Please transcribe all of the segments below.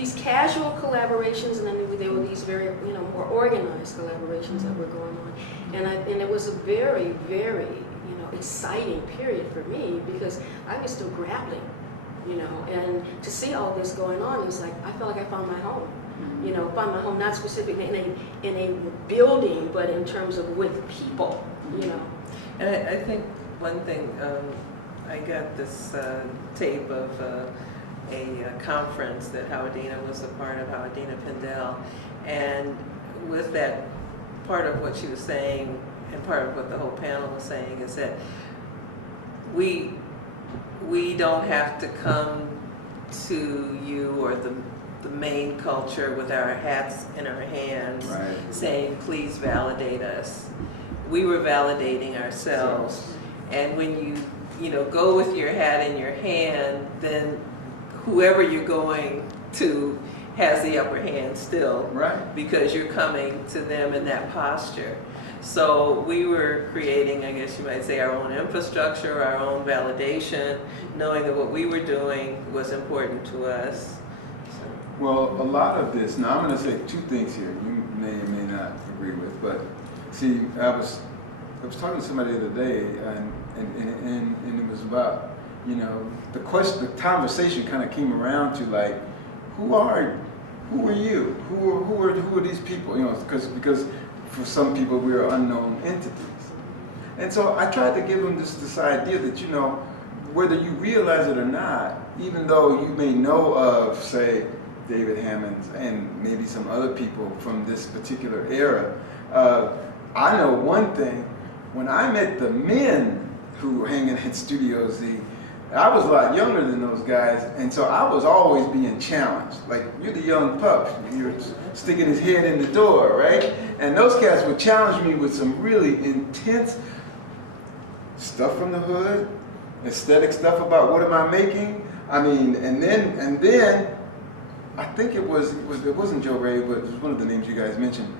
these casual collaborations, and then there were these very, more organized collaborations that were going on. And it was a very, very, exciting period for me because I was still grappling, and to see all this going on, it was like, I felt like I found my home. Found my home not specifically in a building, but in terms of with people, And I think one thing, I got this tape of a conference that Howardina was a part of, Howardina Pendel, and with that, part of what she was saying and part of what the whole panel was saying is that we don't have to come to you or the main culture with our hats in our hands, right, saying, please validate us. We were validating ourselves. And when you go with your hat in your hand, then whoever you're going to has the upper hand still, right? Because you're coming to them in that posture. So we were creating, I guess you might say, our own infrastructure, our own validation, knowing that what we were doing was important to us. Well, a lot of this, now I'm going to say two things here you may or may not agree with, but see, I was talking to somebody the other day, and it was about, the conversation kind of came around to like, who are you? Who are these people? Because for some people we are unknown entities. And so I tried to give them this idea that, whether you realize it or not, even though you may know of, say, David Hammond and maybe some other people from this particular era, I know one thing. When I met the men who were hanging at Studio Z, I was a lot younger than those guys, and so I was always being challenged. Like, you're the young pup, you're sticking his head in the door, right? And those cats would challenge me with some really intense stuff from the hood, aesthetic stuff about what am I making. I mean, and then I think it wasn't Joe Ray, but it was one of the names you guys mentioned.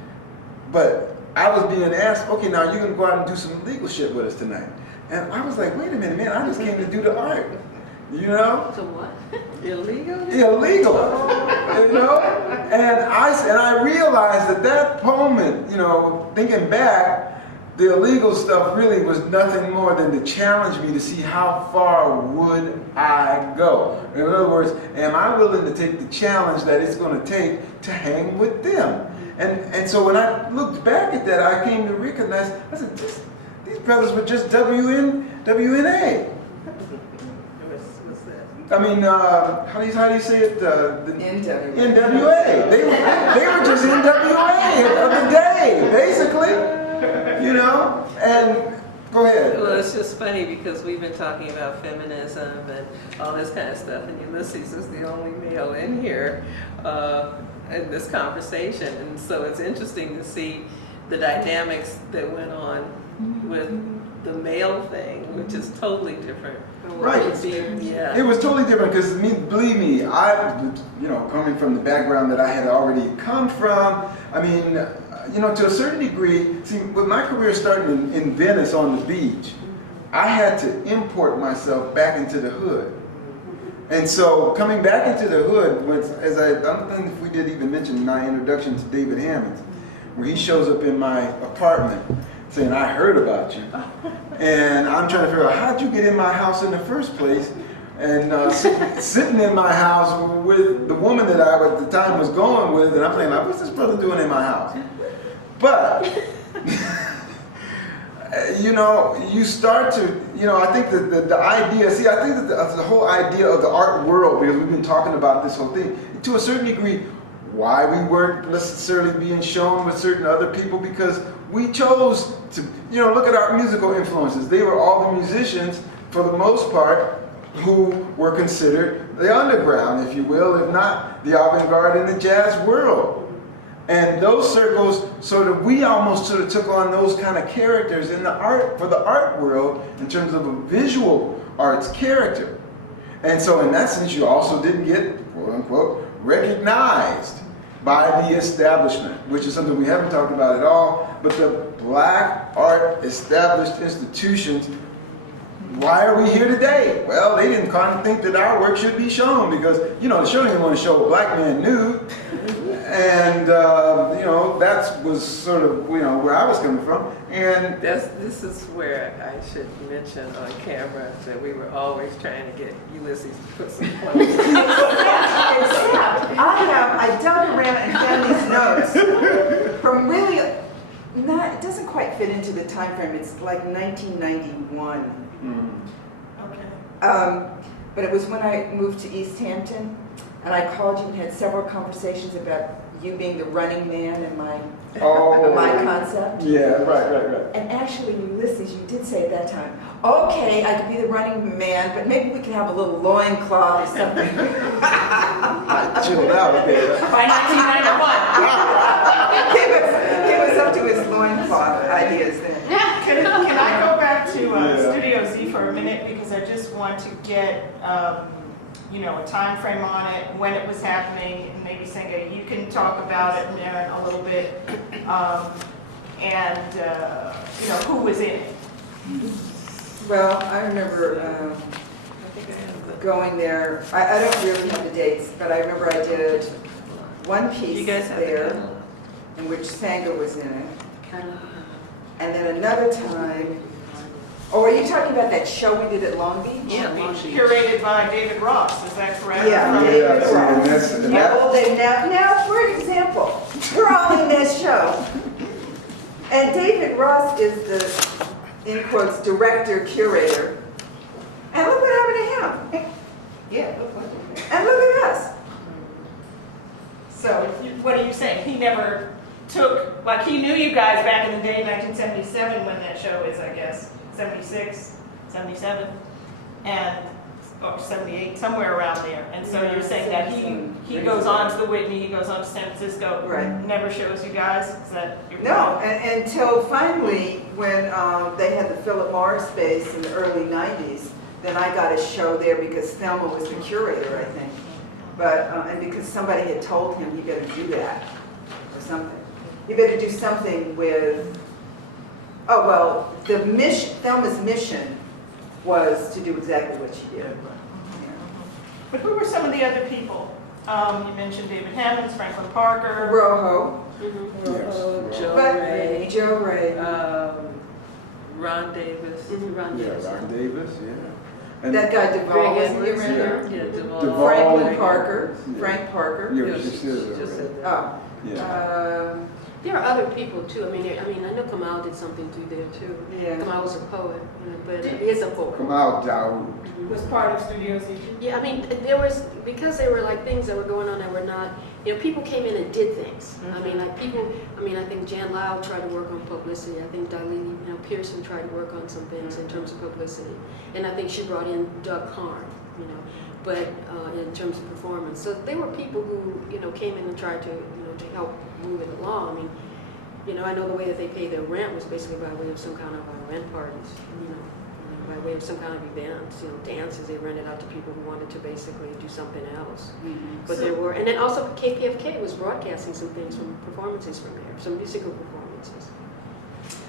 But I was being asked, okay, now you're going to go out and do some legal shit with us tonight. And I was like, wait a minute, man, I just came to do the art. So what? Illegal? Illegal. And I realized at that moment, thinking back, the illegal stuff really was nothing more than to challenge me to see how far would I go. In other words, am I willing to take the challenge that it's going to take to hang with them? And so when I looked back at that, I came to recognize, I said, these brothers were just WNA. What's that? I mean, how do you say it? NWA. NWA. They were just NWA of the day, basically. And go ahead. Well, it's just funny because we've been talking about feminism and all this kind of stuff, and Ulysses is the only male in here in this conversation, and so it's interesting to see the dynamics that went on with the male thing, which is totally different. Right. Yeah. It was totally different because, believe me, I, coming from the background that I had already come from, I mean, to a certain degree, see, with my career starting in Venice on the beach, I had to import myself back into the hood. And so coming back into the hood, I don't think if we did even mention my introduction to David Hammond, where he shows up in my apartment saying, I heard about you. And I'm trying to figure out, how'd you get in my house in the first place? And sitting in my house with the woman that I at the time was going with, and I'm thinking, what's this brother doing in my house? But, you start to, I think that the idea, I think that the whole idea of the art world, because we've been talking about this whole thing, to a certain degree, why we weren't necessarily being shown with certain other people, because we chose to, look at our musical influences. They were all the musicians, for the most part, who were considered the underground, if you will, if not the avant-garde in the jazz world. And those circles, we almost took on those kind of characters in the art, for the art world, in terms of a visual arts character. And so in that sense, you also didn't get, quote unquote, recognized by the establishment, which is something we haven't talked about at all, but the black art established institutions why are we here today? Well, they didn't kind of think that our work should be shown because, the show didn't want to show a black man nude. And, that was sort of, where I was coming from. And this is where I should mention on camera that we were always trying to get Ulysses to put some clothes. Except I dug around and found these notes from really, it doesn't quite fit into the time frame. It's like 1991. Okay. But it was when I moved to East Hampton, and I called you and had several conversations about you being the running man in my concept. Yeah, right. And actually, Ulysses, you did say at that time, okay, I could be the running man, but maybe we could have a little loincloth or something. I chilled out there. By 1991. He was up to his loincloth ideas then. Can I go back to Studio Z for a minute, because I just want to get a time frame on it, when it was happening, and maybe Senga, you can talk about it, Maren, a little bit, and who was in it. Well, I remember going there. I don't really have the dates, but I remember I did one piece there in which Senga was in it. And then another time, are you talking about that show we did at Long Beach? Yeah, curated by David Ross, is that correct? Yeah, David Ross. Now, for example, we're all in this show. And David Ross is the, in quotes, director, curator. And look what happened to him. Yeah, look like it. And look at us. So, what are you saying? He never took, like, he knew you guys back in the day, 1977, when that show is, I guess, 76, 77, and, or 78, somewhere around there. And so you're saying that he goes on to the Whitney, he goes on to San Francisco, Right. never shows you guys? Is that your No, point? until finally, when they had the Philip Morris space in the early 90s, then I got a show there because Thelma was the curator, I think. But, and because somebody had told him he better do that, or something. You better do something with, Thelma's mission was to do exactly what she did. But who were some of the other people? You mentioned David Hammonds, Franklin Parker. Rojo. Joe Ray. Ron Davis. Ron Davis. Ron Davis, yeah. And That guy Duvall, wasn't he Edwards, around there? Yeah, Duvall. Duvall. Franklin Parker. Yeah. Frank Parker. Yeah, Yeah, she said just that. said that. Yeah. There are other people too. I know Kamal did something through there too. Yeah. Kamal was a poet, but he is a poet. Come out, Dawood. Was part of Studio Z. Yeah, there was, because there were like things that were going on that were not, people came in and did things. I think Jan Lau tried to work on publicity. I think Darlene, Pearson tried to work on some things in terms of publicity. And I think she brought in Doug Karn, but in terms of performance. So there were people who, came in and tried to, to help move it along. I know the way that they paid their rent was basically by way of some kind of rent parties, by way of some kind of events, dances they rented out to people who wanted to basically do something else. But there were, and then also KPFK was broadcasting some things from performances from there, some musical performances.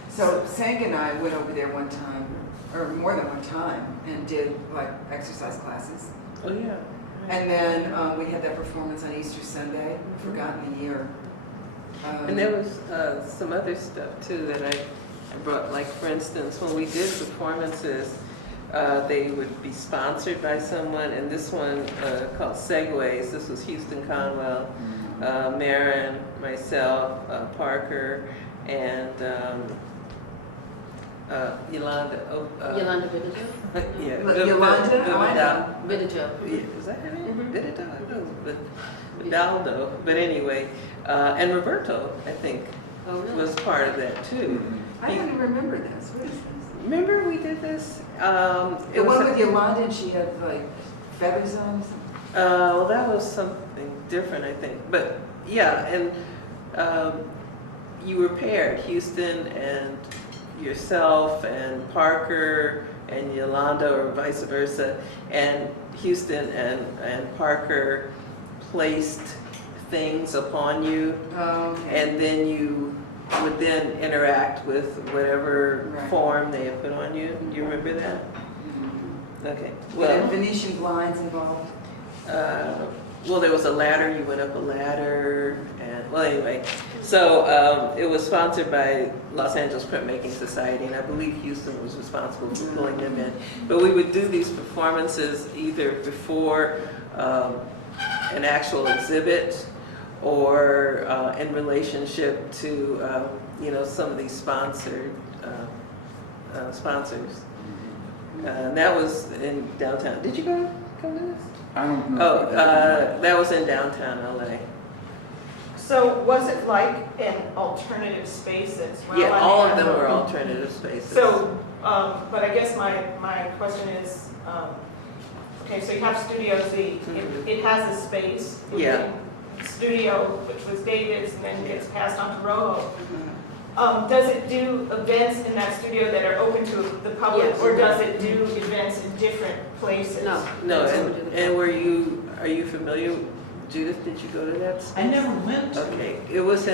So Senga and I went over there one time, or more than one time, and did like exercise classes. Oh, yeah. And then we had that performance on Easter Sunday, Forgotten the Year. And there was some other stuff too that I brought, like for instance, when we did performances, they would be sponsored by someone, and this one called Segways, this was Houston Conwell, Maren, myself, Parker, and Yolanda. Yolanda Vidijo? Yeah. Yolanda? Vidijo. Is that her name? Mhm. Vidijo? I don't know, but Vidaldo. But anyway, and Roberto, I think, Oh, really? was part of that too. I don't even remember this. What is this? Remember we did this? The one with Yolanda and she had like feathers on or something? Well, that was something different, I think. But yeah, and you were paired, Houston and yourself and Parker and Yolanda, or vice versa, and Houston and Parker placed things upon you, and then you would then interact with whatever Right. form they had put on you. Do you remember that? Okay, Were there well, Venetian blinds involved? well, there was a ladder, you went up a ladder, and, well, anyway. So it was sponsored by Los Angeles Printmaking Society, and I believe Houston was responsible for pulling them in. But we would do these performances either before an actual exhibit or in relationship to, you know, some of these sponsored sponsors. And that was in downtown. Did you come to this? I don't know. Oh, that was in downtown LA. So was it like an alternative space as well? Yeah, I all mean, of them were alternative spaces. So, but I guess my question is, okay, so you have studios, it has a space. Yeah. Studio, which was David's, and then gets passed on to Rojo. Does it do events in that studio that are open to the public, Yes. or does it do events in different places? No. No, that's what we do the and are you familiar, Judith, did you go to that space? I never went to Okay, it was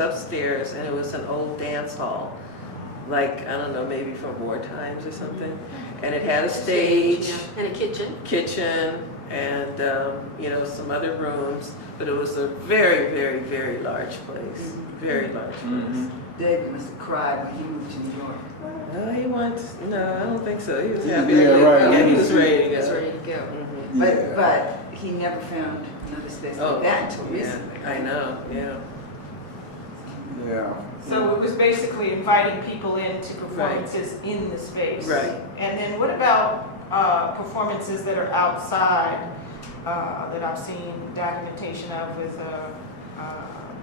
upstairs, and it was an old dance hall, like, I don't know, maybe from war times or something. And it had a stage, Yeah. And a kitchen. and, you know, some other rooms, but it was a very, very, very large place, very large place. David must have cried when he moved to New York. No, I don't think so. He was Yeah, happy. to right. Yeah, he was ready to He was go. ready to go. Mhm. Yeah. But he never found another space Oh, like that until yeah, recently. I know, yeah. Yeah. So it was basically inviting people into performances in the space. Right. And then what about performances that are outside that I've seen documentation of with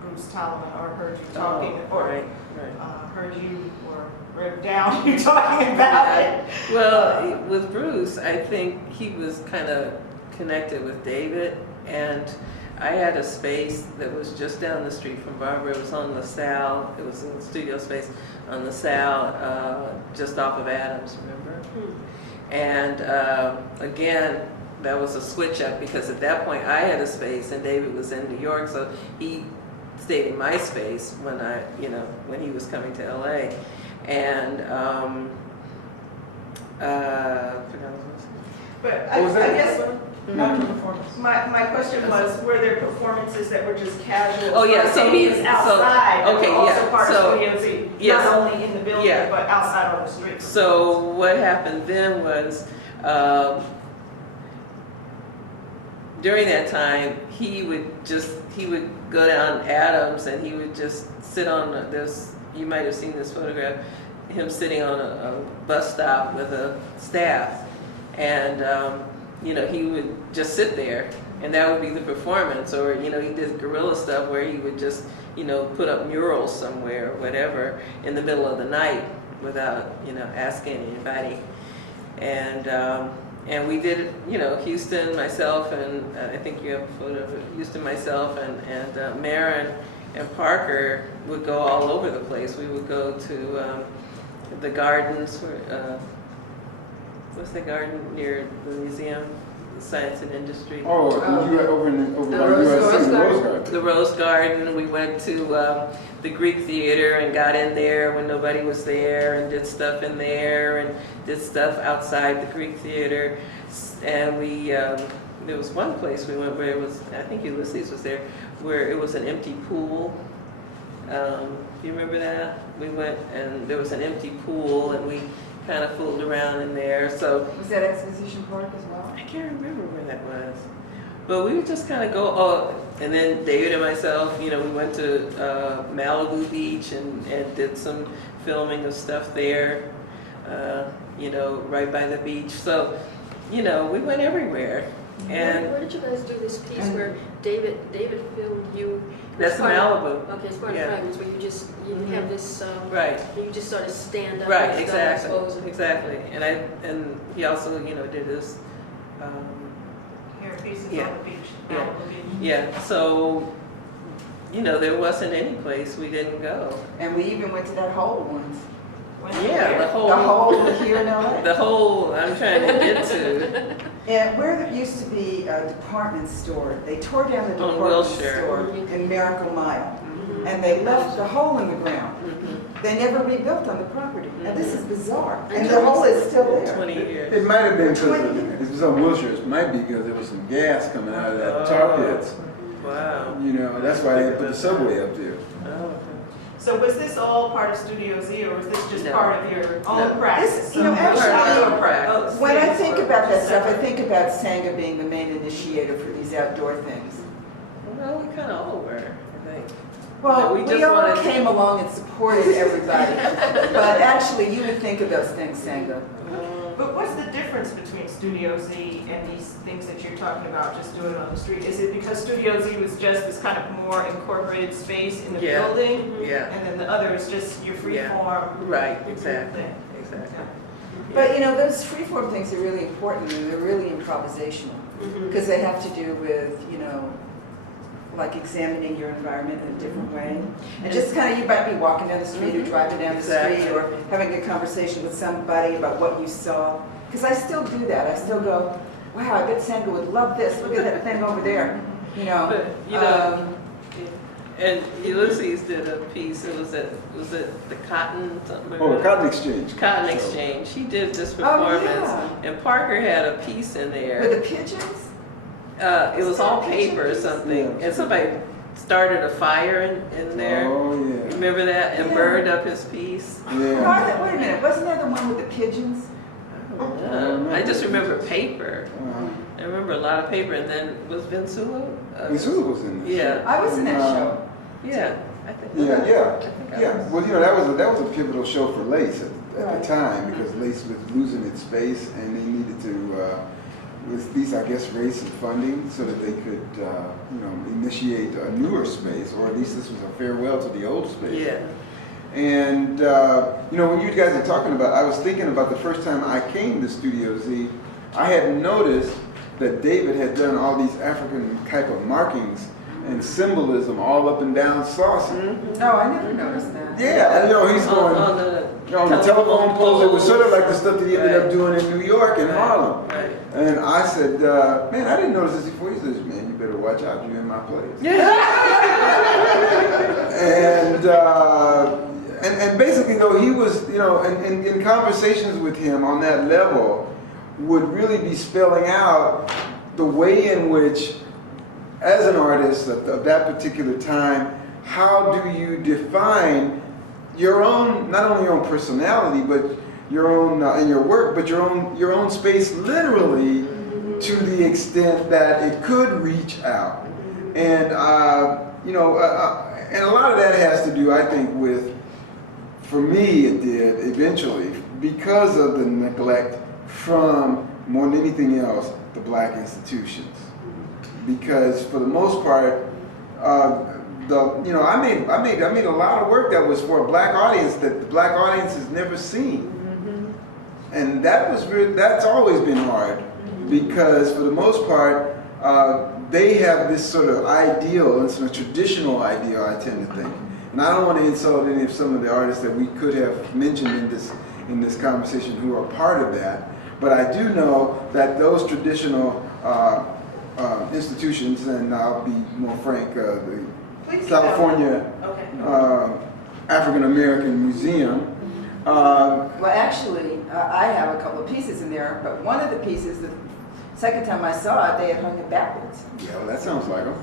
Bruce Talman, or heard you talking, or Right. heard you or read down you talking about it? Well, with Bruce, I think he was kind of connected with David, and I had a space that was just down the street from Barbara. It was on LaSalle. It was in the studio space on LaSalle, just off of Adams, remember? And again, that was a switch up, because at that point I had a space and David was in New York, so he stayed in my space when he was coming to LA. And But What was I that? guess after performance. my question was, were there performances that were just casual? Oh, yeah, so he- spontaneous outside, so- okay, that were also yeah, part so- of Studio Z, yes. not only in the building, Yeah. but outside on the street? So what happened then was, during that time, he would go down Adams, and he would just sit on this. You might have seen this photograph, him sitting on a bus stop with a staff, and he would just sit there, and that would be the performance. Or he did guerrilla stuff where he would just put up murals somewhere or whatever in the middle of the night without asking anybody. And we did, Houston, myself, and I think you have a photo of it, Houston, myself, and Maren and Parker would go all over the place. We would go to the gardens, what's the garden near the museum, the Science and Industry? Oh, you were over The by Rose USC, Garden. The Rose Garden. We went to the Greek Theater and got in there when nobody was there and did stuff in there and did stuff outside the Greek Theater. And we, there was one place we went where it was, I think Ulysses was there, where it was an empty pool. Do you remember that? We went and there was an empty pool and we kind of fooled around in there. So Was that Exposition Park as well? I can't remember where that was. But we would just kind of go, and then David and myself, we went to Malibu Beach and did some filming of stuff there, right by the beach. So, we went everywhere. And Where did you guys do this piece where David filmed you? that's It's part of- Malibu. Okay, it's part of Yeah. fragments where you have this, Right. you just sort of stand up. Right, and start exactly, exposing. exactly. And he also, did this, Here, pieces Yeah. on the beach, Yeah. Malibu Beach. yeah. So, there wasn't any place we didn't go. And we even went to that hole once. Went Yeah, there. the whole, The hole here in LA. the whole. I'm trying to get to. And where there used to be a department store, they tore down the On department Wilshire. store in Miracle Mile. Mhm. And they left the hole in the ground. Mhm. They never rebuilt on the property. Now, this is bizarre. And the hole is still there. 20 years. It might have been because 20 it was on Wilshire. It might be because there was some gas coming out of that tar pits. Wow. You know, that's why they put the subway up there. Oh, okay. So was this all part of Studio Z, or was this just No. part of your own No. practice? This, you know, actually, Outdoor practice. when I think about that stuff, I think about Senga being the main initiator for these outdoor things. Well, we kind of all were, I think. Well, We we just all wanted- came along and supported everybody. But actually, you would think of those things, Senga. But what's the difference between Studio Z and these things that you're talking about, just doing it on the street? Is it because Studio Z was just this kind of more incorporated space in the Yeah. building? Yeah. And then the other is just your free Yeah. form Right, exactly, thing? exactly. But you know, those freeform things are really important, and they're really improvisational, because they have to do with, you know, like examining your environment in a different way. And just kind of, you might be walking down the street or driving down the street Exactly. or having a conversation with somebody about what you saw. Because I still do that. I still go, wow, I bet Senga would love this. Look at that thing over there. You know. But, you know, and Ulysses did a piece, was it the Cotton, something? Oh, the Cotton Exchange. Cotton So- Exchange. He did this Oh, performance, yeah. and Parker had a piece in there. With the pigeons? It was all paper or something, Yeah. and somebody started a fire in there. Oh, yeah. Remember that? And Yeah. burned up his piece. No, Yeah. wait a minute. Wasn't that the one with the pigeons? I just remember paper. Uh-huh. I remember a lot of paper, and then was Vinsula? Missoula was in this. Yeah, I was in that show. yeah. I think. Yeah, yeah, I think I yeah. was. Well, you know, that was a pivotal show for Lace at Right. the time, because Lace was losing its space, and they needed to, with these, I guess, raise some funding so that they could, you know, initiate a newer space, or at least this was a farewell to the old space. Yeah. And, you know, when you guys are talking about, I was thinking about the first time I came to Studio Z, I had noticed that David had done all these African type of markings and symbolism all up and down saucer. No, I never noticed that. Yeah, and, you know, he's going On on the telephone poles. It was sort of like the stuff that he ended up Right. doing in New York and Harlem. Right. And I said, man, I didn't notice this before. He says, man, you better watch out. You're in my place. And basically, though, he was, you know, in conversations with him on that level, would really be spelling out the way in which, as an artist of that particular time, how do you define your own, not only your own personality, but your own in your work, but your own space, literally, to the extent that it could reach out. And you know, and a lot of that has to do, I think, with, for me, it did eventually, because of the neglect from, more than anything else, the black institutions. Because for the most part, you know, I made a lot of work that was for a black audience that the black audience has never seen, and that's always been hard, because for the most part, they have this sort of ideal, and sort of traditional ideal, I tend to think. And I don't want to insult any of some of the artists that we could have mentioned in this conversation who are part of that, but I do know that those traditional institutions, and I'll be more frank, the California African American Museum. Well, actually, I have a couple of pieces in there, but one of the pieces, the second time I saw it, they had hung it backwards. Yeah, well, that sounds like them.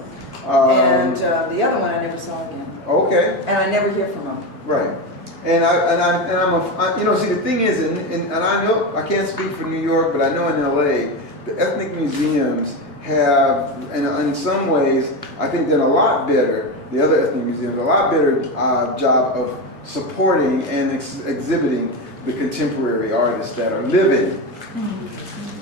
And the other one I never saw again. Okay, And I never hear from them. right. And I'm you know, see, the thing is, and I know I can't speak for New York, but I know in LA, the ethnic museums have, and in some ways, I think done a lot better. The other ethnic museums, a lot better job of supporting and exhibiting the contemporary artists that are living.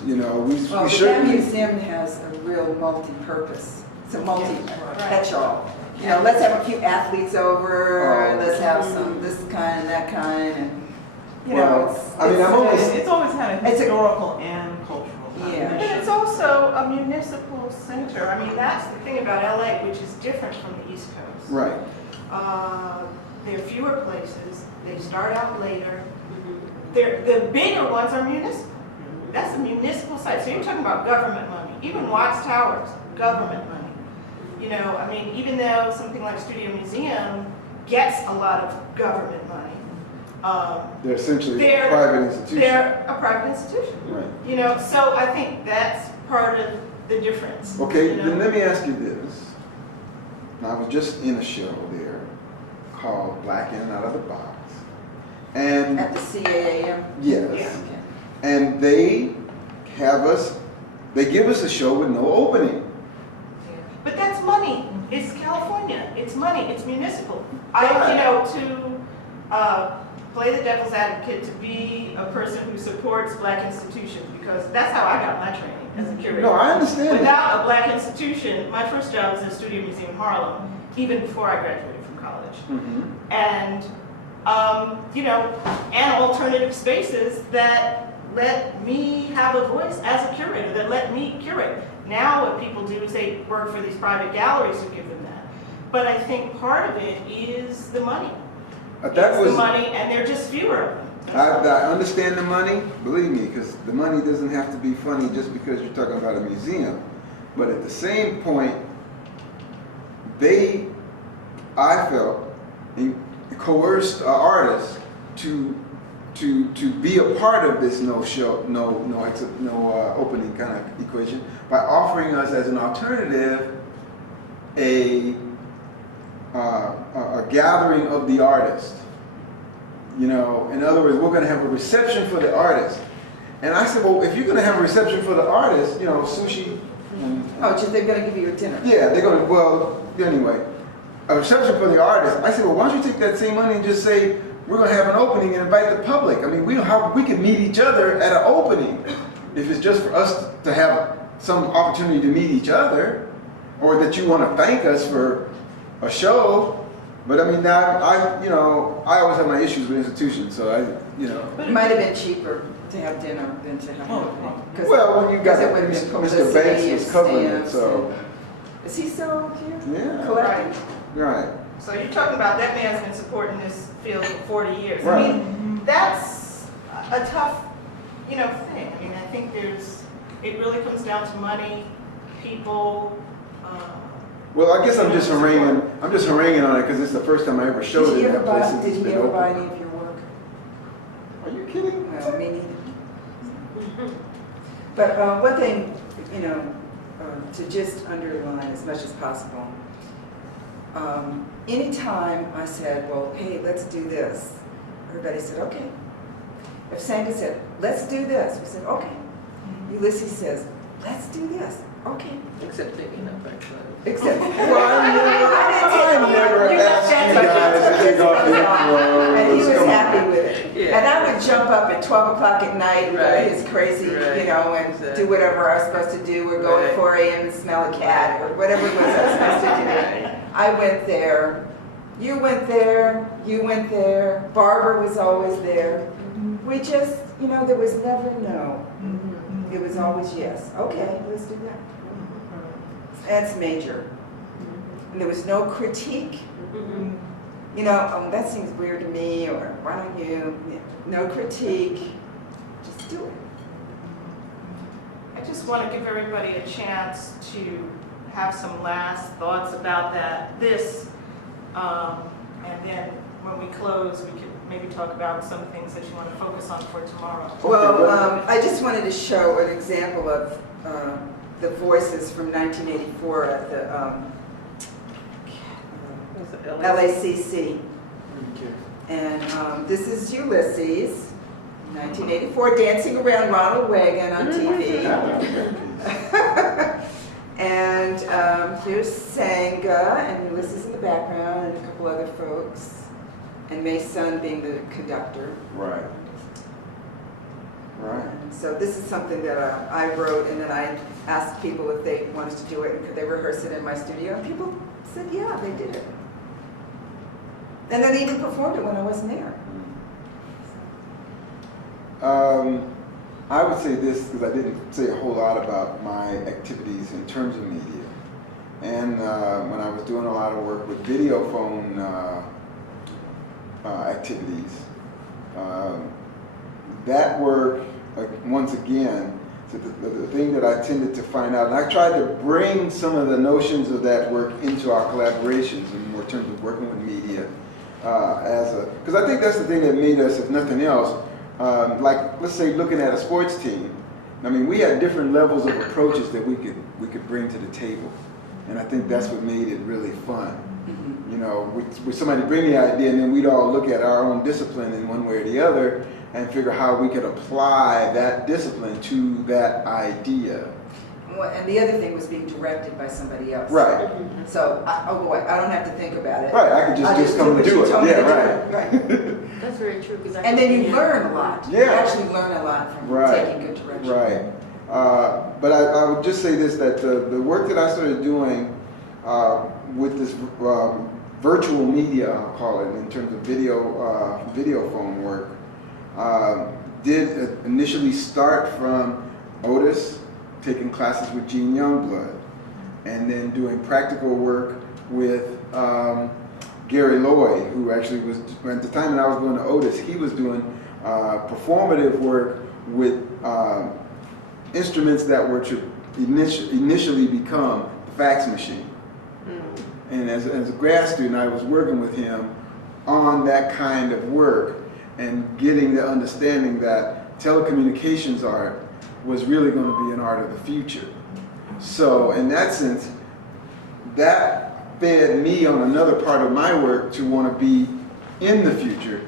You know, we Well, the should. Getty Museum has a real multi-purpose. It's a multi-catch-all. You know, let's have a few athletes over, Oh. let's have some this kind and that kind, and, you Well, know, it's. I mean, it's- I'm only- It's always had a It's a- historical and cultural Yeah. But dimension. it's also a municipal center. I mean, that's the thing about LA, which is different from the East Coast. Right. There are fewer places. They start out later. The bigger ones are municipal. That's a municipal site. So you're talking about government money. Even Watts Towers, government money. You know, I mean, even though something like Studio Museum gets a lot of government money, They're essentially they're- a private institution. They're a private institution. Right. You know, so I think that's part of the difference. Okay, you know? then let me ask you this. Now, I was just in a show there called Black In and Out of the Box. And At the CAAM? yes, Yeah. and they give us a show with no opening. But that's money. It's California. It's money. It's municipal. Right. You know, to play the devil's advocate, to be a person who supports Black institutions, because that's how I got my training as a curator. No, I understand that. Without a Black institution, my first job was at Studio Museum in Harlem, even before I graduated from college. Mm-hmm. And, you know, and alternative spaces that let me have a voice as a curator, that let me curate. Now what people do is they work for these private galleries who give them that. But I think part of it is the money. That was, the money, and there are just fewer of them. I understand the money, believe me, because the money doesn't have to be funny just because you're talking about a museum. But at the same point, I felt, coerced artists to be a part of this no opening kind of equation by offering us as an alternative a gathering of the artist. You know, in other words, we're going to have a reception for the artist. And I said, well, if you're going to have a reception for the artist, you know, sushi. Oh, so they're going to give you a dinner? Yeah, they're going to, well, anyway, a reception for the artist. I said, well, why don't you take that same money and just say, we're going to have an opening and invite the public. I mean, we can meet each other at an opening. If it's just for us to have some opportunity to meet each other, or that you want to thank us for a show. But I mean, now I always have my issues with institutions, so It might have been cheaper to have dinner than to have an opening. Well, when you got it would have been Mr. Banks publicity was and covering it, stamps so and- Is he still here? yeah, Collecting? right. So you're talking about that man's been supporting this field for 40 years. Right. I mean, that's a tough, thing. I mean, I think it really comes down to money, people. Well, I guess I'm just haranguing on it because it's the first time I ever showed Did it he in ever that place. buy, since did it's he been ever buy open. any of your work? Are you kidding? Well, me neither. But one thing, to just underline as much as possible, anytime I said, well, hey, let's do this, everybody said, okay. If Senga said, let's do this, we said, okay. Ulysses says, let's do this, okay. Except taking up our clothes. Except, Well, I never You asked left you guys to take off your and he clothes. was Come on. happy with it. Yeah. And I would jump up at 12 o'clock at night and go Right. his crazy, Right. and Exactly. do whatever I was supposed to do, or go Right. at 4 a.m. and smell a cat, or whatever it was I was supposed to do. Right. I went there, you went there, Barbara was always there. We just, there was never no. It was always yes. Okay, let's do that. That's major. And there was no critique. That seems weird to me, or why don't you? No critique. Just do it. I just want to give everybody a chance to have some last thoughts about this. And then when we close, we could maybe talk about some things that you want to focus on for tomorrow. Well, I just wanted to show an example of the voices from 1984 at the Was it LACC. Okay. And this is Ulysses, 1984, dancing around Ronald Reagan on TV. And here's Senga and Ulysses in the background, and a couple other folks, and May's son being the conductor. Right. Right. And so this is something that I wrote, and then I asked people if they wanted to do it, and could they rehearse it in my studio, and people said, yeah, they did it. And then they even performed it when I wasn't there. I would say this because I didn't say a whole lot about my activities in terms of media. And when I was doing a lot of work with video phone activities, that work, once again, so the thing that I tended to find out, and I tried to bring some of the notions of that work into our collaborations in more terms of working with media, because I think that's the thing that made us, if nothing else, like let's say looking at a sports team. I mean, we had different levels of approaches that we could bring to the table, and I think that's what made it really fun. You know, with somebody bring the idea, and then we'd all look at our own discipline in one way or the other, and figure how we could apply that discipline to that idea. Well, and the other thing was being directed by somebody else. Right. So, I don't have to think about it. Right. I could just come and do it. Yeah. Right. That's very true. And then you learn a lot. Yeah. You actually learn a lot from taking good direction. Right. But I would just say this, that the work that I started doing with this virtual media, I'll call it, in terms of video phone work, did initially start from Otis, taking classes with Gene Youngblood, and then doing practical work with Gary Lloyd, who actually was, at the time that I was going to Otis, he was doing performative work with instruments that were to initially become the fax machine. And as a grad student, I was working with him on that kind of work and getting the understanding that telecommunications art was really going to be an art of the future. So in that sense, that fed me on another part of my work to want to be in the future.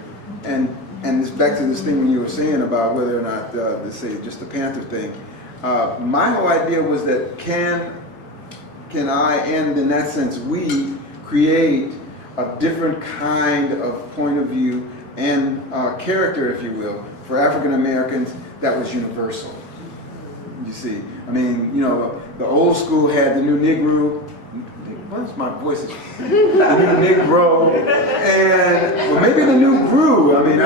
And it's back to this thing when you were saying about whether or not, let's say, just the Panther thing. My whole idea was that can I, and in that sense we, create a different kind of point of view and character, if you will, for African Americans that was universal. You see, I mean, you know, the old school had the new Negro. What's my voice? The new Negro, and well, maybe the new Brew. I mean,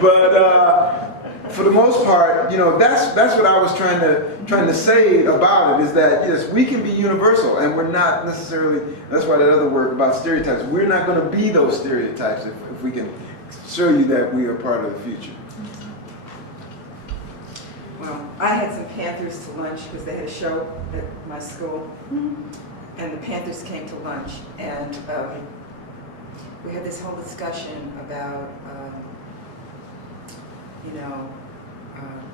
but for the most part, you know, that's what I was trying to say about it, is that yes, we can be universal, and we're not necessarily. That's why that other work about stereotypes. We're not going to be those stereotypes if we can show you that we are part of the future. Well, I had some Panthers to lunch because they had a show at my school, and the Panthers came to lunch, and we had this whole discussion about,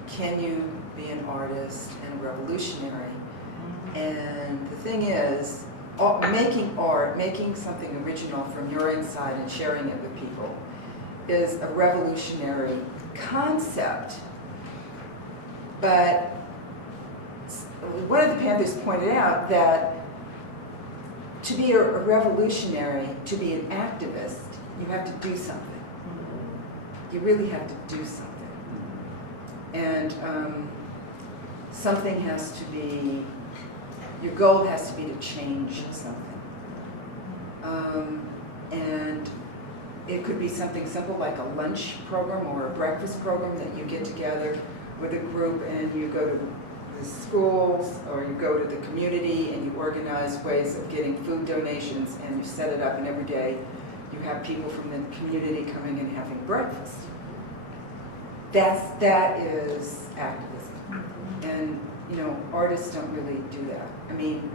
can you be an artist and a revolutionary? And the thing is, making art, making something original from your inside and sharing it with people is a revolutionary concept. But one of the Panthers pointed out that to be a revolutionary, to be an activist, you have to do something. You really have to do something. And something has to be, your goal has to be to change something. And it could be something simple like a lunch program or a breakfast program that you get together with a group and you go to the schools or you go to the community and you organize ways of getting food donations and you set it up, and every day you have people from the community coming and having breakfast. That is activism. And you know, artists don't really do that. I mean,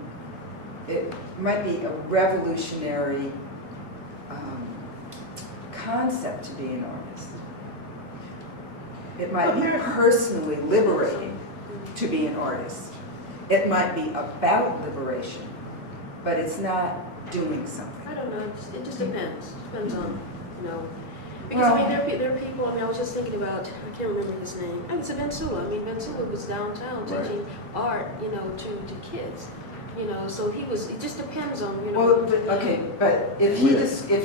it might be a revolutionary concept to be an artist. It might be personally liberating to be an artist. It might be about liberation, but it's not doing something. I don't know. It just depends. Depends on, you know. Because, I mean, there are people, I mean, I was just thinking about, I can't remember his name. I mean, it's Vansula. I mean, Vansula was downtown teaching art, you know, to kids. You know, so he was, it just depends on, you know. Well, but if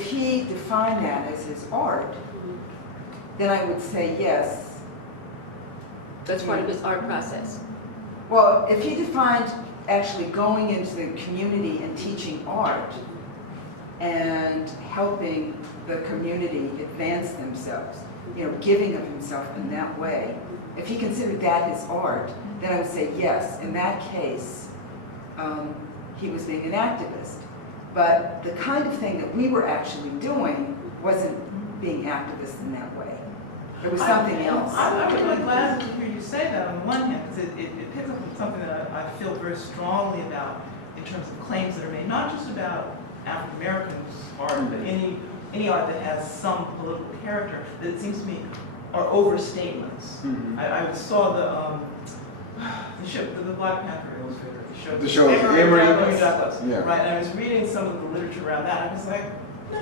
he defined that as his art, then I would say yes. That's part of his art process. Well, if he defined actually going into the community and teaching art and helping the community advance themselves, you know, giving of himself in that way, if he considered that his art, then I would say yes. In that case, he was being an activist. But the kind of thing that we were actually doing wasn't being activists in that way. It was something else. I'm really glad to hear you say that on one hand, because it picks up on something that I feel very strongly about in terms of claims that are made, not just about African Americans art, but any art that has some political character, that it seems to me are overstatements. I saw the show, the Black Panther illustrator. The show with Emory Emory Douglas. Yeah. Right, and I was reading some of the literature around that. I was like, no.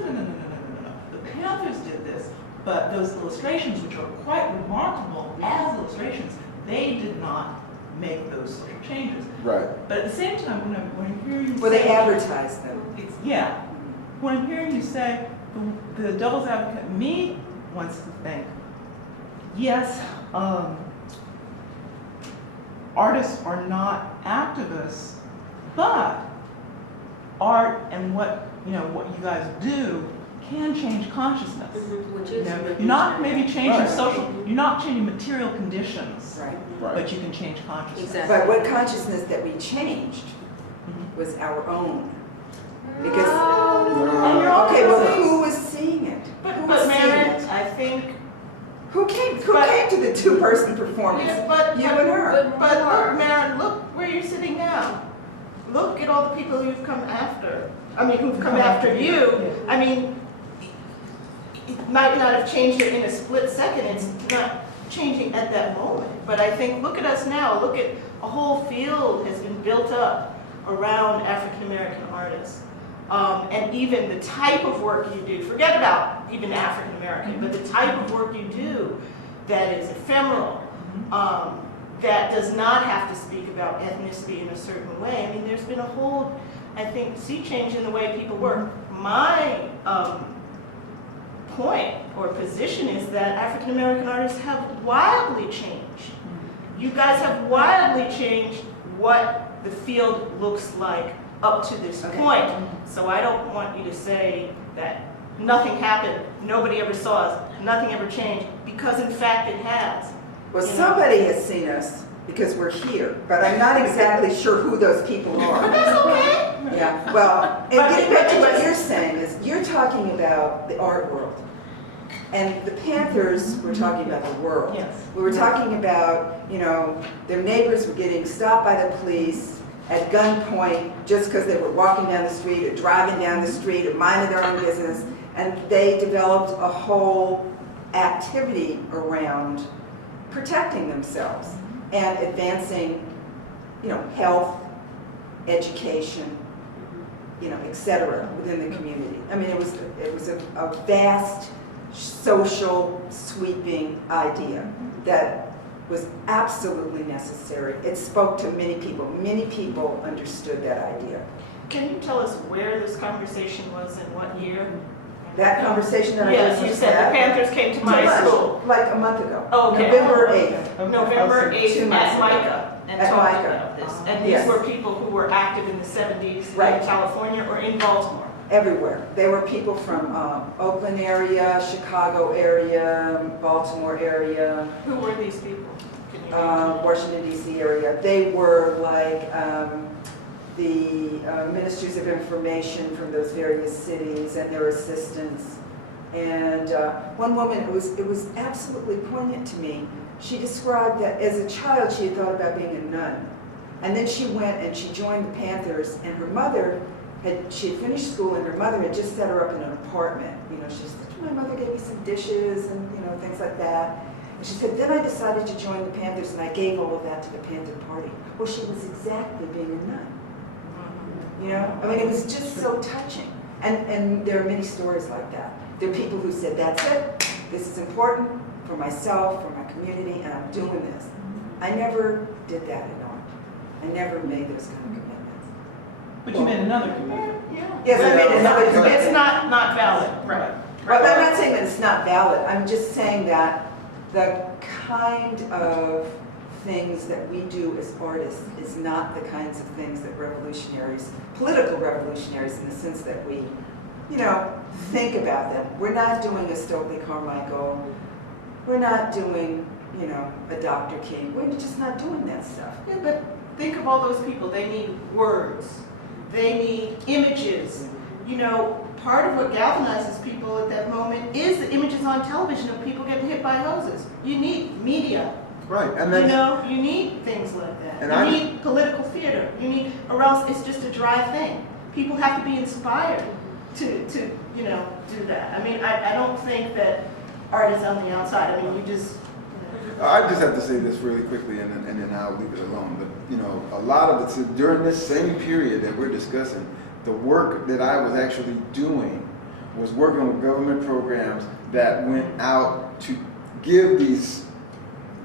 The Panthers did this, but those illustrations, which are quite remarkable as illustrations, they did not make those social changes. Right. But at the same time, when I'm hearing you Well, they say, advertise them. yeah, when I'm hearing you say the devil's advocate in me wants to think, yes, artists are not activists, but art and what you guys do can change consciousness. Which You is know, you're not maybe changing Right. you're not changing material conditions, Right. Right. but you can change consciousness. Exactly. But what consciousness that we changed was our own. Because, And you're all okay, well, right. who was seeing it? Who was But seeing Maren, it? I think, Who came but- to the two-person performance? yeah, but You and her. But look, Maren, look where you're sitting now. Look at all the people you've come after. I mean, who've come after you. I mean, it might not have changed it in a split second. It's not changing at that moment. But I think, look at us now. Look at a whole field has been built up around African American artists. And even the type of work you do, forget about even African American, but the type of work you do that is ephemeral, that does not have to speak about ethnicity in a certain way. I mean, there's been a whole, I think, sea change in the way people work. My point or position is that African American artists have wildly changed. You guys have wildly changed what the field looks like up to this Okay. point. So I don't want you to say that nothing happened, nobody ever saw us, nothing ever changed, because in fact it has. Well, You know? somebody has seen us because we're here, but I'm not exactly sure who those people But are. that's okay. Yeah, well, and But- getting back to but- what you're saying is, you're talking about the art world. And the Panthers were talking about the world. Yes. We were talking about, their neighbors were getting stopped by the police at gunpoint just because they were walking down the street or driving down the street or minding their own business. And they developed a whole activity around protecting themselves and advancing, health, education, et cetera, within the community. I mean, it was a vast social sweeping idea that was absolutely necessary. It spoke to many people. Many people understood that idea. Can you tell us where this conversation was and what year? That conversation that I Yes, just you said the Panthers came to my school. like a month ago. Okay. November 8th. November 8th 2 months at ago. MICA and At talked MICA. about this. And these Yes. were people who were active in the 70s Right. in California or in Baltimore. Everywhere. They were people from Oakland area, Chicago area, Baltimore area, Who were these people? Can you Washington DC area. They were like the ministries of information from those various cities and their assistants. And one woman, it was absolutely poignant to me. She described that as a child she had thought about being a nun. And then she went and she joined the Panthers, and her mother she had finished school, and her mother had just set her up in an apartment. She said, my mother gave me some dishes and things like that. And she said, then I decided to join the Panthers, and I gave all of that to the Panther Party. Well, she was exactly being a nun. I mean, it was just so touching. And there are many stories like that. There are people who said, that's it, this is important for myself, for my community, and I'm doing this. I never did that in art. I never made those kind of commitments. But you made another commitment. Yeah. Yes, I made another commitment. It's not valid. Right. Well, I'm not saying that it's not valid. I'm just saying that the kind of things that we do as artists is not the kinds of things that revolutionaries, political revolutionaries, in the sense that we, think about them. We're not doing a Stokely Carmichael. We're not doing, a Dr. King. We're just not doing that stuff. Yeah, but think of all those people. They need words. They need images. Part of what galvanizes people at that moment is the images on television of people getting hit by hoses. You need media Right, and You that's, know, you need things like that. And You I- need political theater. You need, or else it's just a dry thing. People have to be inspired to you know, do that. I mean, I don't think that art is on the outside. I mean, you just, I just have to say this really quickly, and then I'll leave it alone. But you know, a lot of it during this same period that we're discussing, the work that I was actually doing was working with government programs that went out to give these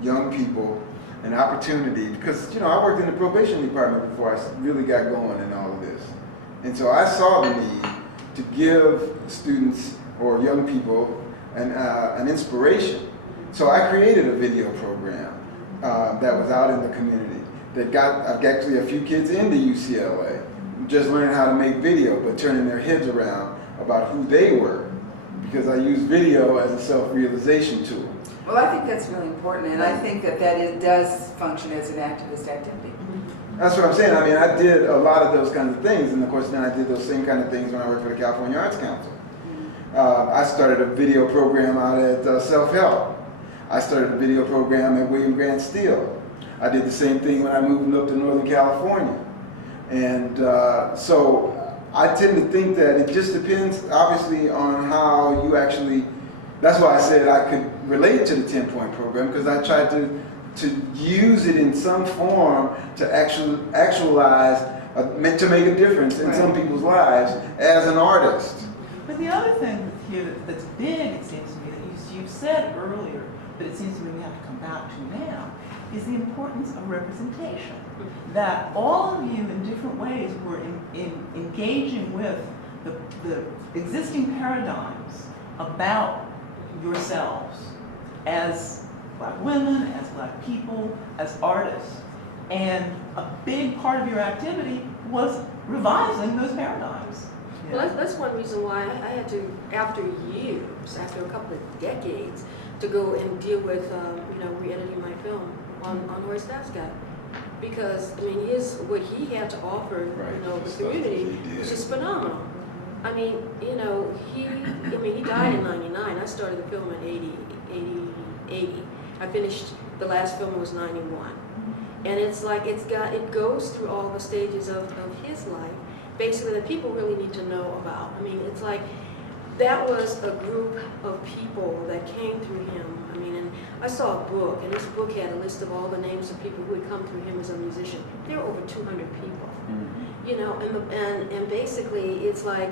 young people an opportunity, because you know I worked in the probation department before I really got going in all of this, and so I saw the need to give students or young people an inspiration. So I created a video program that was out in the community that got actually a few kids into UCLA, just learning how to make video, but turning their heads around about who they were, because I use video as a self-realization tool. Well, I think that's really important, and I think that does function as an activist activity. That's what I'm saying. I mean, I did a lot of those kinds of things, and of course then I did those same kind of things when I worked for the California Arts Council. I started a video program out at Self-Help. I started a video program at William Grant Steel. I did the same thing when I moved up to Northern California. And so I tend to think that it just depends, obviously, on how you actually, that's why I said I could relate to the 10-point program, because I tried to use it in some form to actualize, to make a difference in some people's lives as an artist. But the other thing here that's big, it seems to me, that you've said earlier, but it seems to me we have to come back to now, is the importance of representation. That all of you in different ways were engaging with the existing paradigms about yourselves as Black women, as Black people, as artists. And a big part of your activity was revising those paradigms. Well, that's one reason why I had to, after years, after a couple of decades, to go and deal with, you know, re-editing my film on Horace Dassgott. Because, I mean, what he had to offer, you know, the community was just phenomenal. I mean, you know, he died in '99. I started the film in 80. I finished, the last film was 91. And it's like, it goes through all the stages of his life, basically, that people really need to know about. I mean, it's like, that was a group of people that came through him. I mean, and I saw a book, and this book had a list of all the names of people who had come through him as a musician. There were over 200 people, you know, and basically, it's like,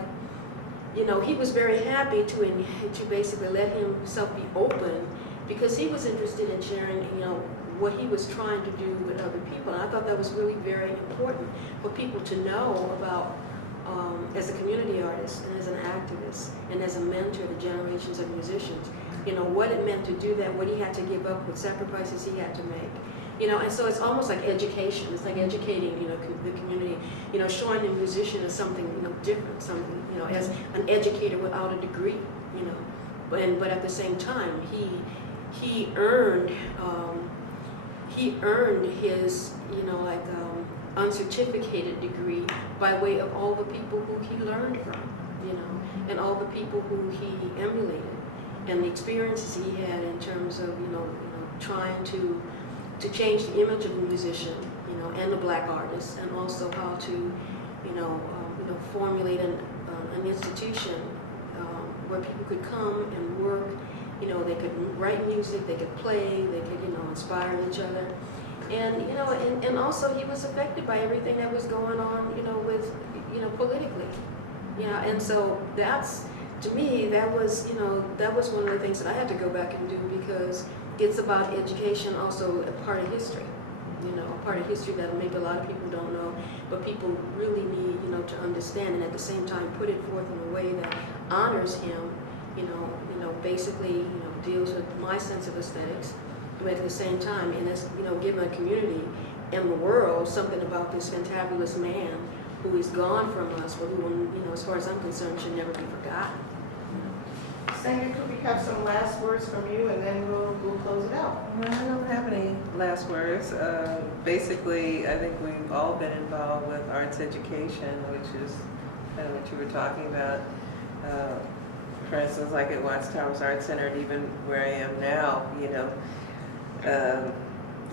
you know, he was very happy to basically let himself be open, because he was interested in sharing, you know, what he was trying to do with other people. And I thought that was really very important for people to know about, as a community artist and as an activist and as a mentor to generations of musicians, you know, what it meant to do that, what he had to give up, what sacrifices he had to make. You know, and so it's almost like education. It's like educating, you know, the community, you know, showing the musician as something, you know, different, something, you know, as an educator without a degree, you know. But at the same time, he earned his, you know, like uncertificated degree by way of all the people who he learned from, you know, and all the people who he emulated, and the experiences he had in terms of, you know trying to change the image of the musician, you know, and the Black artist, and also how to, you know, formulate an institution where people could come and work. You know, they could write music, they could play, they could, you know, inspire each other. And, you know, and also he was affected by everything that was going on, you know, with, you know, politically. You know, and so that's, to me, that was, you know, that was one of the things that I had to go back and do, because it's about education, also a part of history. You know, a part of history that maybe a lot of people don't know, but people really need, you know, to understand, and at the same time put it forth in a way that honors him, you know, basically, you know, deals with my sense of aesthetics, but at the same time, and it's, you know, giving a community and the world something about this fantabulous man who is gone from us, but who, you know, as far as I'm concerned, should never be forgotten. Senga, could we have some last words from you, and then we'll close it out? Well, I don't have any last words. Basically, I think we've all been involved with arts education, which is kind of what you were talking about. For instance, like at Watts Towers Art Center, and even where I am now, you know,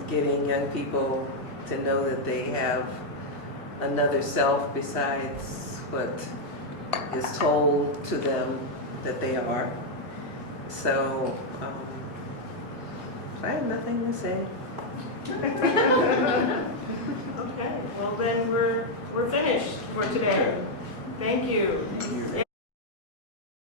getting young people to know that they have another self besides what is told to them that they are. So I have nothing to say. Okay, well then we're finished for today. Thank you. Thank you.